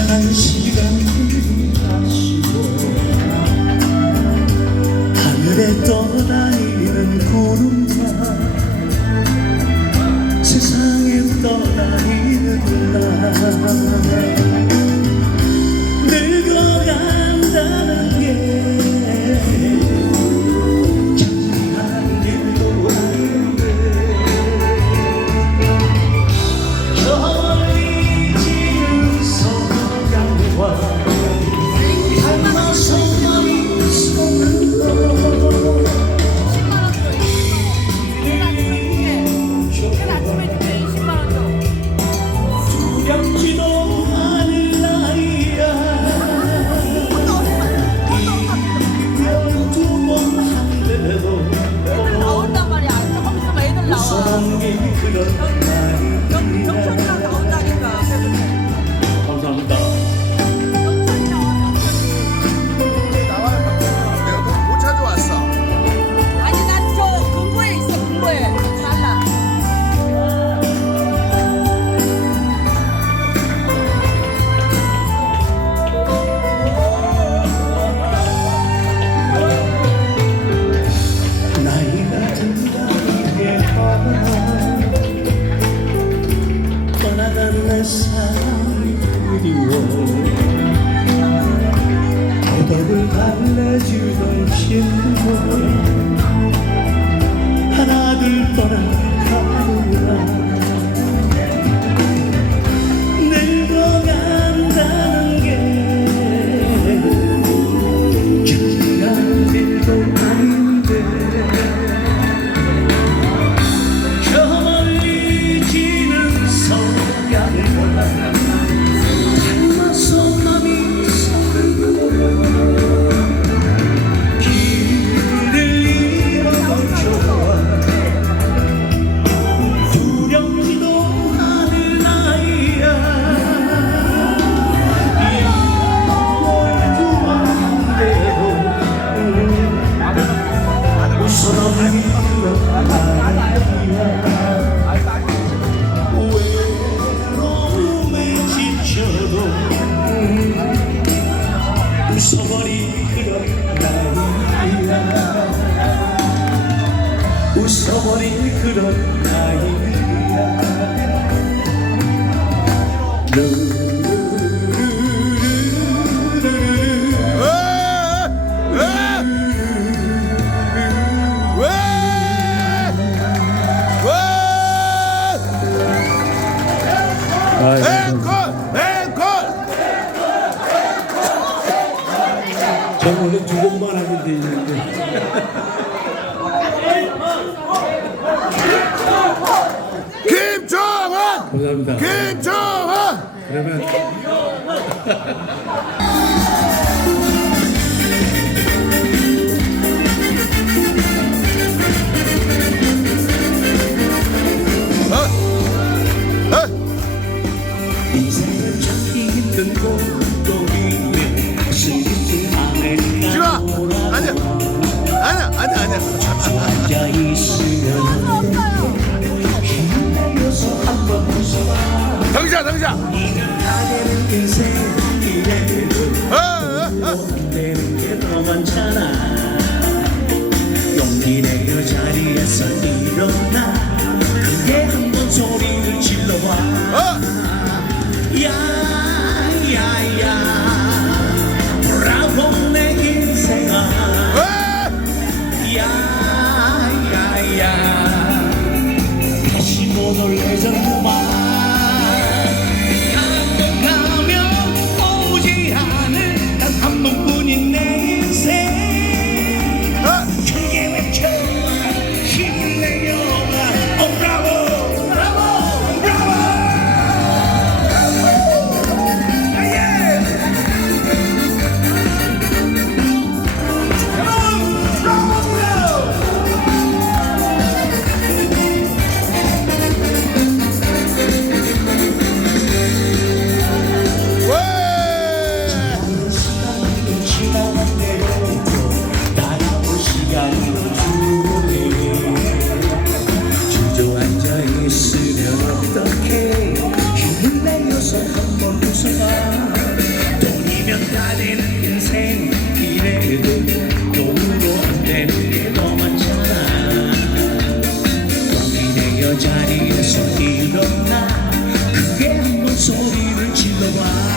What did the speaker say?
지나간 시간들이 다시 오나 하늘에 떠다니는 구름과 세상에 떠나 later. 세상 그리워. 대답을 달래주던 신문. 웃어도 웃어버린 그런 나이야. 웃어버린 그런 나이야. 김정은! 감사합니다. 김정은! 그러면 어? 어? 인생은 참 힘든 곳도 앉아 있으면 놀래전 그만 It's 힘을 내어서 한번 웃어봐. 돈이면 다 되는 인생 이래도 돈으로 안 되는 게 너무 많잖아. 돈이 여자리에서 일어나. 크게 한번 소리를 질러봐.